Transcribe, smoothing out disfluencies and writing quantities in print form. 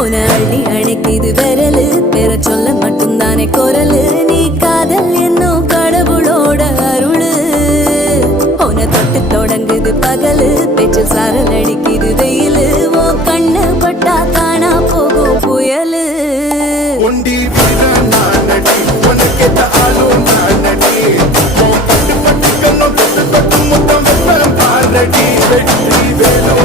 உன அள்ளி அணைக்குது விரலு பெற சொல்ல மட்டும்தானே குரலு நீ காதல் என்னும் கடவுளோட அருளு உன தொட்டு தொடங்குது பகலு பேச்சில் சாரல் அடிக்குது வெயிலு ஓ கண்ணு பட்டா காணா போகும் புயலு ஒண்டி வீரன் நானடி உனக்கேத்த ஆளும் நானடி பட்டு பட்டு கண்ணம் தொட்டு தொட்டு முத்தம் வெப்பம் பாரடி வெற்றி வேலோ